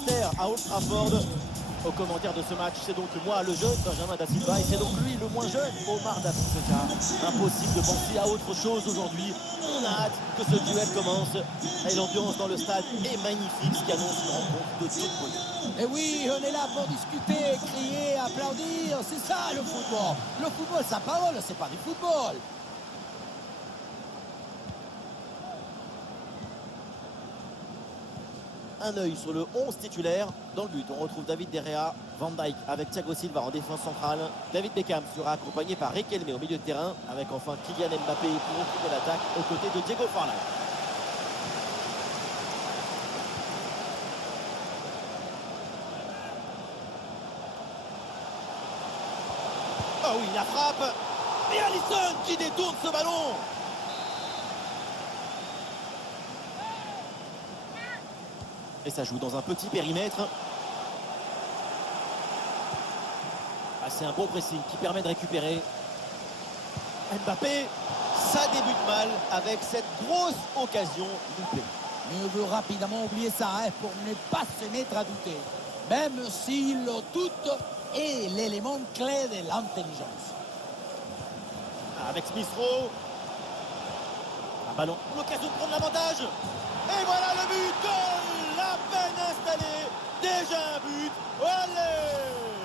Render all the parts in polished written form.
Manchester à Old Trafford. Au commentaire de ce match, c'est donc moi, le jeune Benjamin Da Silva, et c'est donc lui, le moins jeune, Omar Da Fonseca. Impossible de penser à autre chose aujourd'hui. On a hâte que ce duel commence. Et l'ambiance dans le stade est magnifique, ce qui annonce une rencontre de toute beauté. Et oui, on est là pour discuter, crier, applaudir. C'est ça le football. Le football, ça parole, c'est pas du football. Un œil sur le 11 titulaire. Dans le but, on retrouve David De Gea, Van Dijk avec Thiago Silva en défense centrale. David Beckham sera accompagné par Riquelme au milieu de terrain, avec enfin Kylian Mbappé pour occuper l'attaque aux côtés de Diego Forlan. Oh oui, la frappe. Et Alisson qui détourne ce ballon. Et ça joue dans un petit périmètre. Ah, c'est un bon pressing qui permet de récupérer. Mbappé, ça débute mal avec cette grosse occasion loupée. Mieux vaut rapidement oublier ça pour ne pas se mettre à douter. Même si le doute est l'élément clé de l'intelligence. Avec Smith Rowe. Un ballon, l'occasion de prendre l'avantage. Et voilà le but, goal, la peine installée. Déjà un but, allez.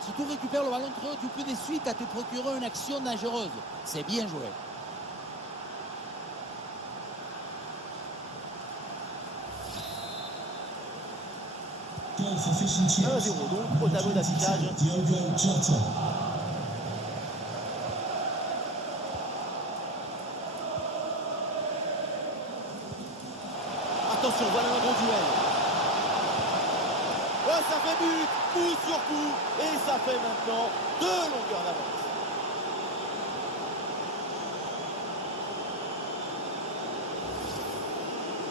Si tu récupères le ballon trop, tu peux de suite à te procurer une action dangereuse. C'est bien joué. 1-0 donc au tableau d'affichage. Attention, voilà un bon duel. Oh, ça fait but, coup sur coup, et ça fait maintenant 2 longueurs d'avance.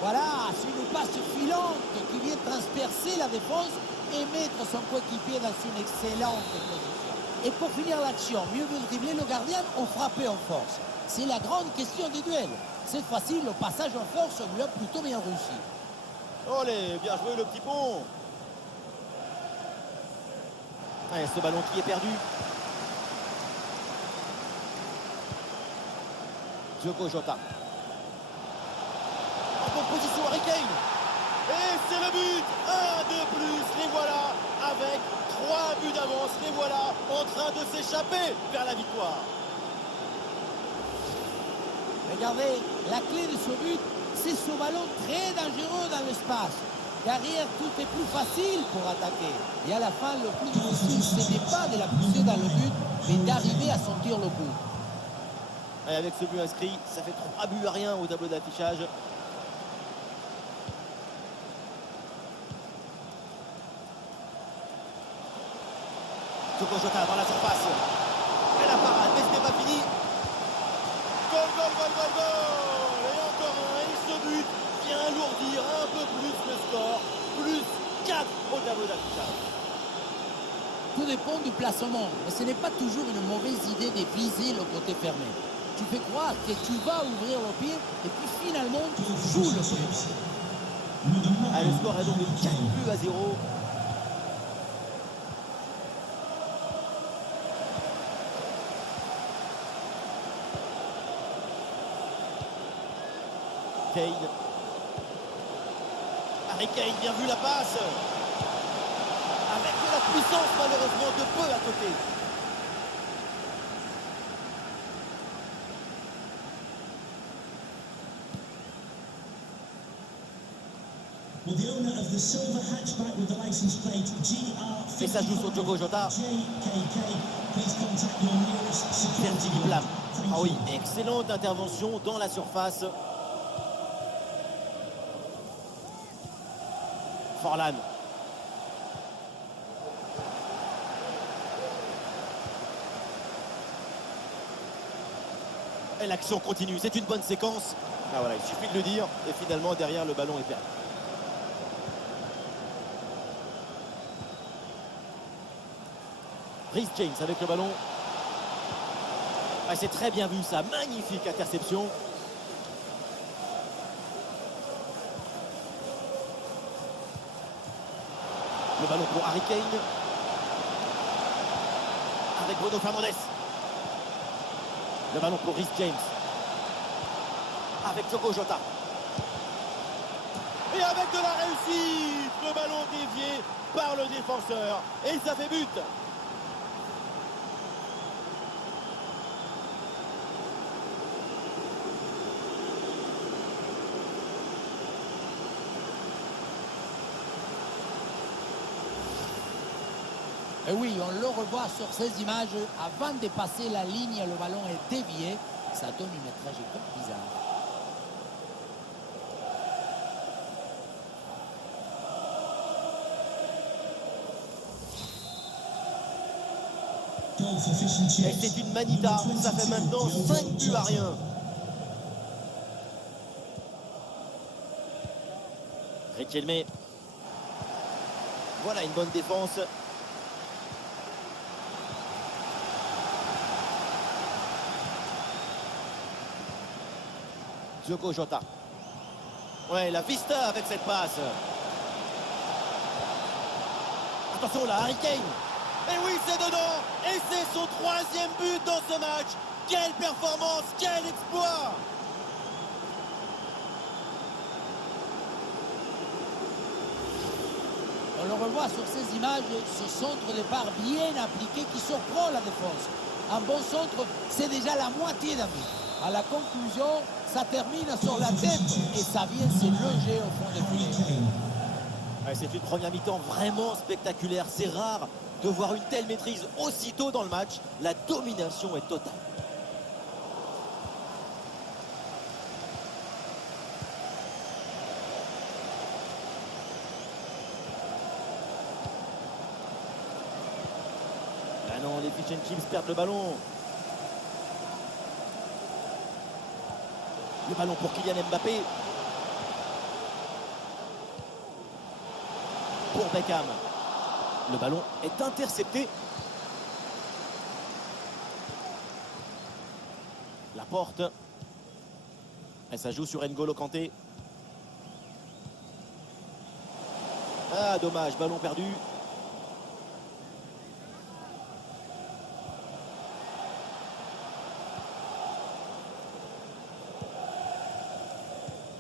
Voilà, c'est une passe filante qui vient transpercer la défense et mettre son coéquipier dans une excellente position. Et pour finir l'action, mieux vaut dribbler le gardien ou frapper en force. C'est la grande question du duel. Cette fois-ci, le passage en force lui a plutôt bien réussi. Olé, bien joué le petit pont. Allez, ce ballon qui est perdu. Diogo Jota. En bonne position Harry Kane. Et c'est le but. 1 de plus. Les voilà avec 3 buts d'avance. Les voilà en train de s'échapper vers la victoire. Regardez, la clé de ce but, c'est ce ballon très dangereux dans l'espace. Derrière, tout est plus facile pour attaquer. Et à la fin, le plus difficile, ce n'est pas de la pousser dans le but, mais d'arriver à sentir le coup. Et avec ce but inscrit, ça fait 3 buts à rien au tableau d'affichage. Diogo Jota dans la surface. Et la parade, mais ce n'est pas fini. Goal, goal, goal, goal, goal. Et encore un. Et ce but vient alourdir un peu plus le score. Plus 4 au tableau d'affichage. Tout dépend du placement, mais ce n'est pas toujours une mauvaise idée de viser le côté fermé. Tu fais croire que tu vas ouvrir le pied et puis finalement tu joues le pied. Le score est donc de 4 buts à 0. Kane. Harry Kane, bien vu la passe. Avec de la puissance, malheureusement, de peu à côté. Et ça joue sur Diogo Jota. Sergi Blam. Ah oui, excellente intervention dans la surface. Forlan. Et l'action continue, c'est une bonne séquence. Ah voilà, il suffit de le dire. Et finalement, derrière, le ballon est perdu. Reece James avec le ballon. Ah, c'est très bien vu ça, magnifique interception. Le ballon pour Harry Kane. Avec Bruno Fernandes. Le ballon pour Reece James. Avec Diogo Jota. Et avec de la réussite, le ballon dévié par le défenseur. Et ça fait but. Et oui, on le revoit sur ces images. Avant de passer la ligne, le ballon est dévié. Ça donne une trajectoire bizarre. Et c'est une manita. Ça fait maintenant 5 buts à rien. Riquelme. Voilà une bonne défense. Diogo Jota. Ouais, la vista avec cette passe. Attention là, Harry Kane. Et oui, c'est dedans. Et c'est son 3e but dans ce match. Quelle performance, quel exploit. On le revoit sur ces images, ce centre de part bien appliqué qui surprend la défense. Un bon centre, c'est déjà la moitié d'un but. À la conclusion, ça termine sur la tête et ça vient se loger au fond des filets. Ouais, c'est une première mi-temps vraiment spectaculaire. C'est rare de voir une telle maîtrise aussitôt dans le match. La domination est totale. Ah non, les Fish and Chips perdent le ballon. Le ballon pour Kylian Mbappé. Pour Beckham. Le ballon est intercepté. La porte. Et ça joue sur N'Golo Kanté. Ah, dommage, ballon perdu.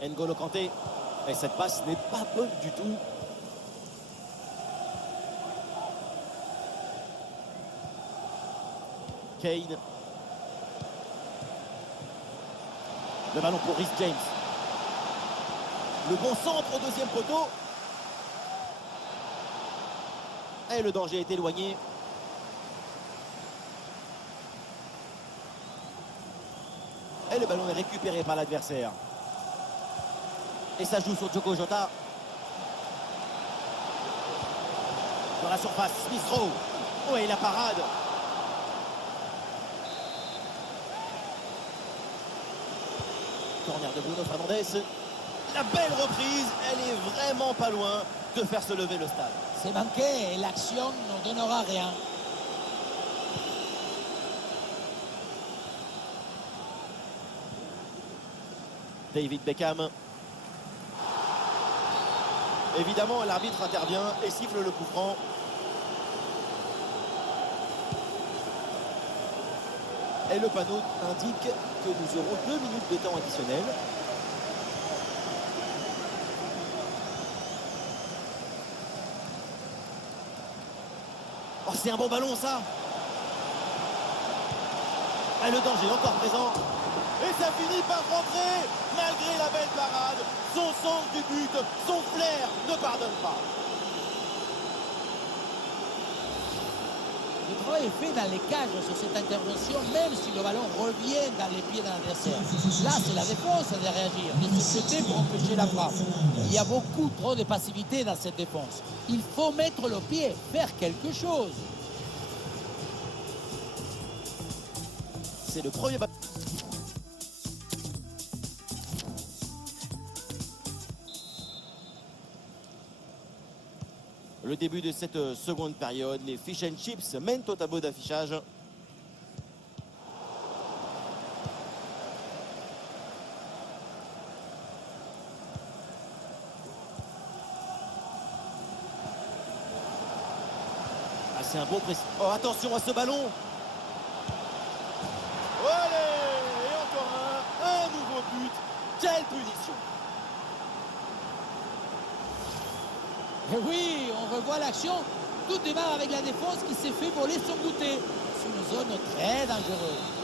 N'Golo Kanté. Et cette passe n'est pas bonne du tout. Kane. Le ballon pour Reece James. Le bon centre au 2e poteau. Et le danger est éloigné. Et le ballon est récupéré par l'adversaire. Et ça joue sur Diogo Jota. Dans la surface, Smith Rowe. Oui, la parade. Corner de Bruno Fernandes. La belle reprise, elle est vraiment pas loin de faire se lever le stade. C'est manqué et l'action ne donnera rien. David Beckham. Évidemment, l'arbitre intervient et siffle le coup franc. Et le panneau indique que nous aurons 2 minutes de temps additionnel. Oh, c'est un bon ballon, ça. Et le danger encore présent. Et ça finit par rentrer. Malgré la belle parade, son sens du but, son flair ne pardonne pas. Le travail est fait dans les cages sur cette intervention, même si le ballon revient dans les pieds de l'adversaire. Là, c'est la défense de réagir, de se jeter pour empêcher la frappe. Il y a beaucoup trop de passivité dans cette défense. Il faut mettre le pied, faire quelque chose. C'est le premier ballon. Le début de cette seconde période, les Fish and Chips mènent au tableau d'affichage. c'est un bon précis. Oh, attention à ce ballon. Allez, et encore un nouveau but. Quelle punition. Et oui, on revoit l'action. Tout démarre avec la défense qui s'est fait voler son goûter. C'est une zone très dangereuse.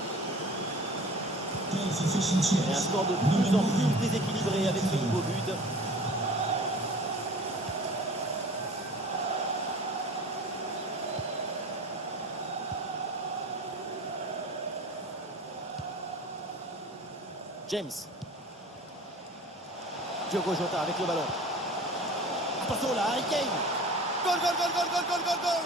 Et un score de plus en plus déséquilibré avec ce nouveau but. James. Diogo Jota avec le ballon. Attention là, Harry Kane. Goal, goal, goal, goal, goal, goal, goal, goal.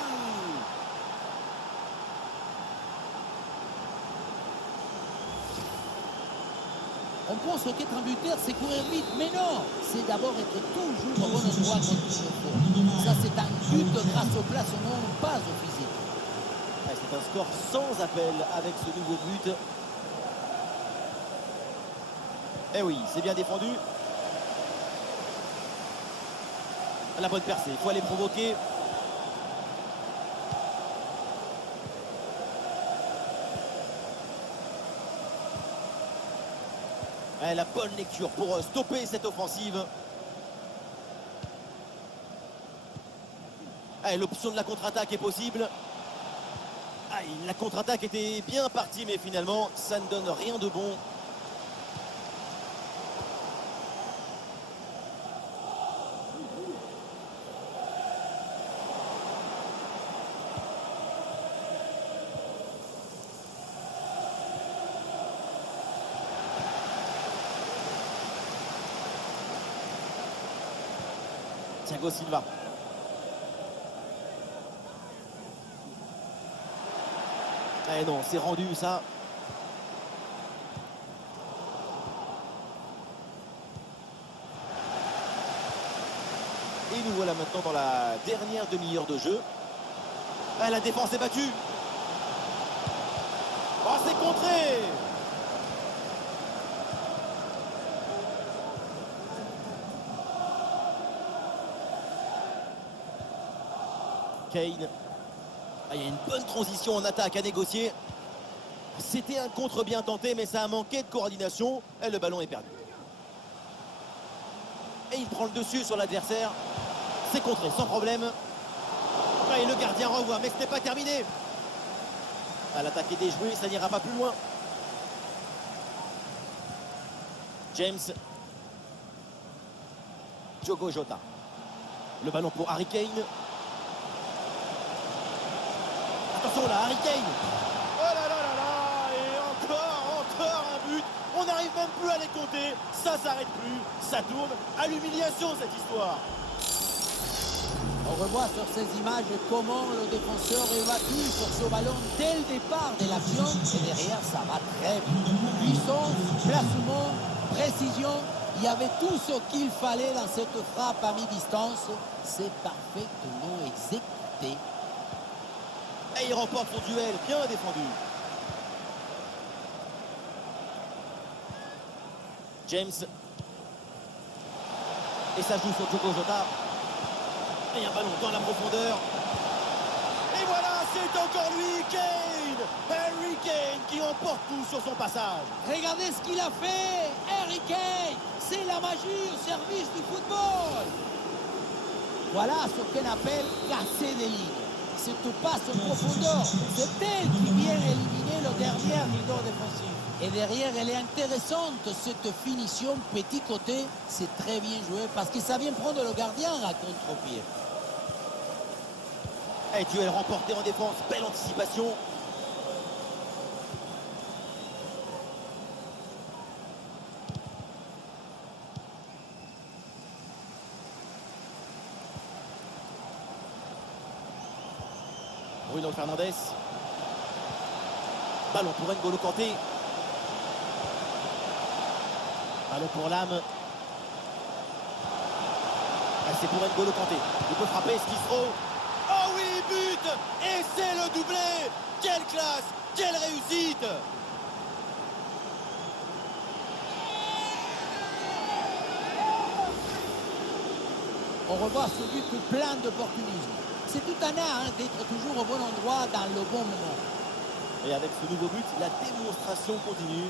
On pense qu'être un buteur, c'est courir vite, mais non, c'est d'abord être toujours au bon endroit quand il le faut. Ça, c'est un but grâce au placement, pas au physique. Ouais, c'est un score sans appel avec ce nouveau but. Eh oui, c'est bien défendu. La bonne percée, il faut aller provoquer. Ouais, la bonne lecture pour stopper cette offensive. L'option de la contre-attaque est possible. La contre-attaque était bien partie, mais finalement, ça ne donne rien de bon. Thiago Silva. Non, c'est rendu ça. Et nous voilà maintenant dans la dernière demi-heure de jeu. La défense est battue. Oh, c'est contré. Kane. Il y a une bonne transition en attaque à négocier. C'était un contre bien tenté, mais ça a manqué de coordination. Et le ballon est perdu. Et il prend le dessus sur l'adversaire. C'est contré sans problème. Et le gardien revoit, mais ce n'est pas terminé. L'attaque est déjouée, ça n'ira pas plus loin. James. Diogo Jota. Le ballon pour Harry Kane. Attention là, Harry Kane. Oh là là là là. Et encore un but. On n'arrive même plus à les compter. Ça s'arrête plus. Ça tourne à l'humiliation cette histoire. On revoit sur ces images comment le défenseur est battu sur ce ballon dès le départ de l'action. Et derrière, ça va très vite. Puissance, placement, précision. Il y avait tout ce qu'il fallait dans cette frappe à mi-distance. C'est parfaitement exécuté. Et il remporte son duel, bien défendu. James. Et ça joue sur Diogo Jota. Et un ballon dans la profondeur. Et voilà, c'est encore lui, Kane. Harry Kane qui emporte tout sur son passage. Regardez ce qu'il a fait, Harry Kane. C'est la magie au service du football. Voilà ce qu'on appelle casser des lignes. Cette passe en profondeur, c'est elle qui vient éliminer le dernier rideau défensif. Et derrière, elle est intéressante, cette finition petit côté. C'est très bien joué parce que ça vient prendre le gardien à contre-pied. Et duel remporté en défense, belle anticipation. Bruno Fernandes. Ballon pour N'Golo Kanté. Ballon pour Lam. C'est pour N'Golo Kanté. Il peut frapper, Smith-Rowe. Oh oui, but. Et c'est le doublé. Quelle classe, quelle réussite. On revoit ce but plein d'opportunisme. C'est tout un art hein, d'être toujours au bon endroit dans le bon moment. Et avec ce nouveau but, la démonstration continue.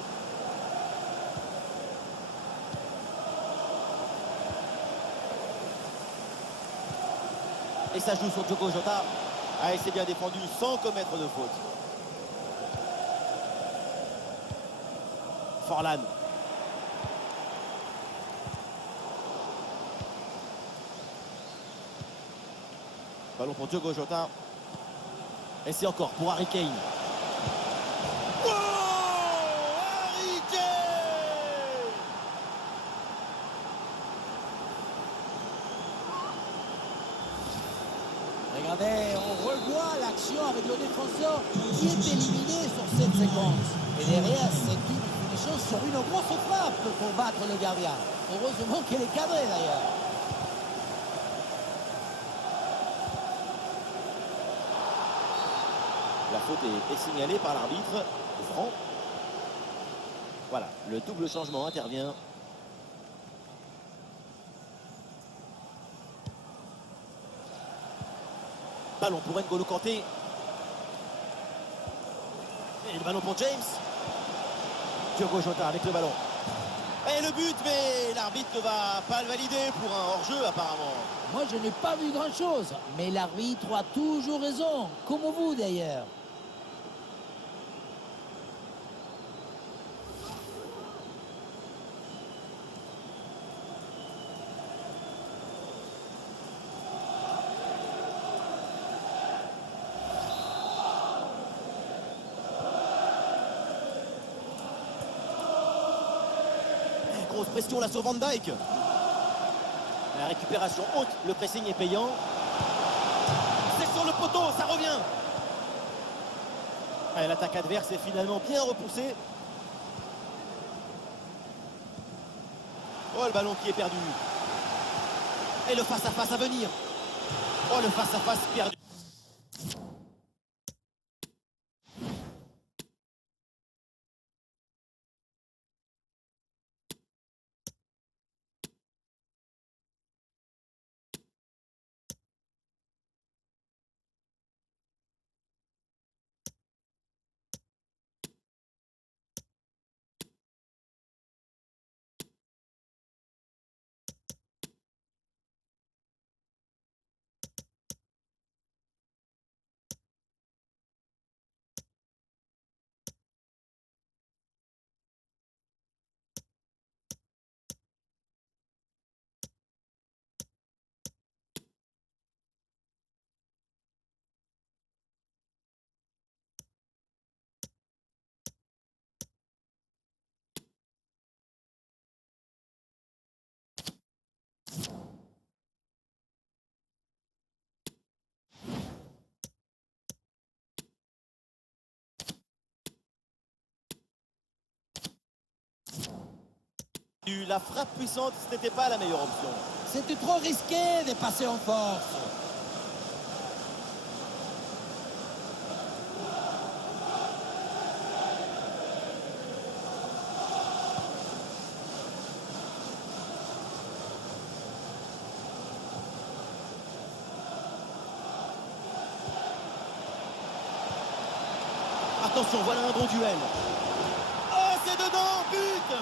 Et ça joue sur Diogo Jota. Ah, et c'est bien défendu sans commettre de faute. Forlan. Ballon pour Diogo Jota. Et c'est encore pour Harry Kane. Oh, Harry Kane! Regardez, on revoit l'action avec le défenseur qui est éliminé sur cette séquence. Et derrière, c'est une finition sur une grosse frappe pour battre le gardien. Heureusement qu'elle est cadrée d'ailleurs. La faute est signalée par l'arbitre. Franc. Voilà, le double changement intervient. Ballon pour N'Golo Kanté. Et le ballon pour James. Diogo Jota avec le ballon. Et le but, mais l'arbitre ne va pas le valider pour un hors-jeu apparemment. Moi, je n'ai pas vu grand-chose, mais l'arbitre a toujours raison, comme vous d'ailleurs. Grosse pression là sur Van Dijk. La récupération haute, le pressing est payant. C'est sur le poteau, ça revient. L'attaque adverse est finalement bien repoussée. Oh, le ballon qui est perdu. Et le face-à-face à venir. Oh, le face-à-face perdu. La frappe puissante, ce n'était pas la meilleure option. C'était trop risqué de passer en force. Attention, voilà un bon duel. Oh, c'est dedans, but!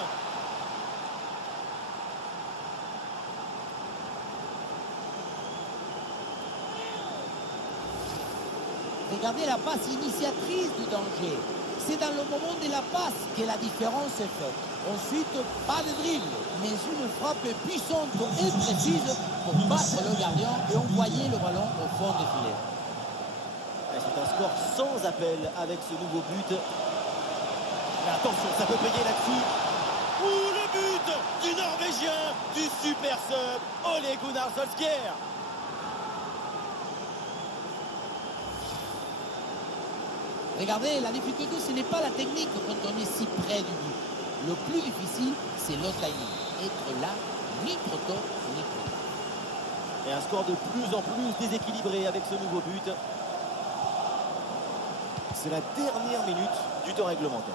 Regardez la passe initiatrice du danger. C'est dans le moment de la passe que la différence est faite. Ensuite, pas de dribble, mais une frappe puissante et précise pour battre le gardien et envoyer le ballon au fond du filet. C'est un score sans appel avec ce nouveau but. Mais attention, ça peut payer là-dessus. Ouh, le but du Norvégien, du super sub, Ole Gunnar Solskjaer. Regardez, la difficulté, ce n'est pas la technique quand on est si près du but. Le plus difficile, c'est le timing. Être là, ni trop tôt, ni trop tard. Et un score de plus en plus déséquilibré avec ce nouveau but. C'est la dernière minute du temps réglementaire.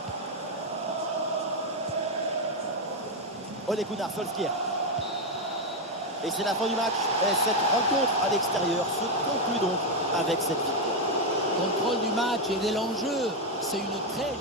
Ole Gunnar Solskjaer. Et c'est la fin du match. Et cette rencontre à l'extérieur se conclut donc avec cette victoire. Contrôle du match et de l'enjeu, c'est une très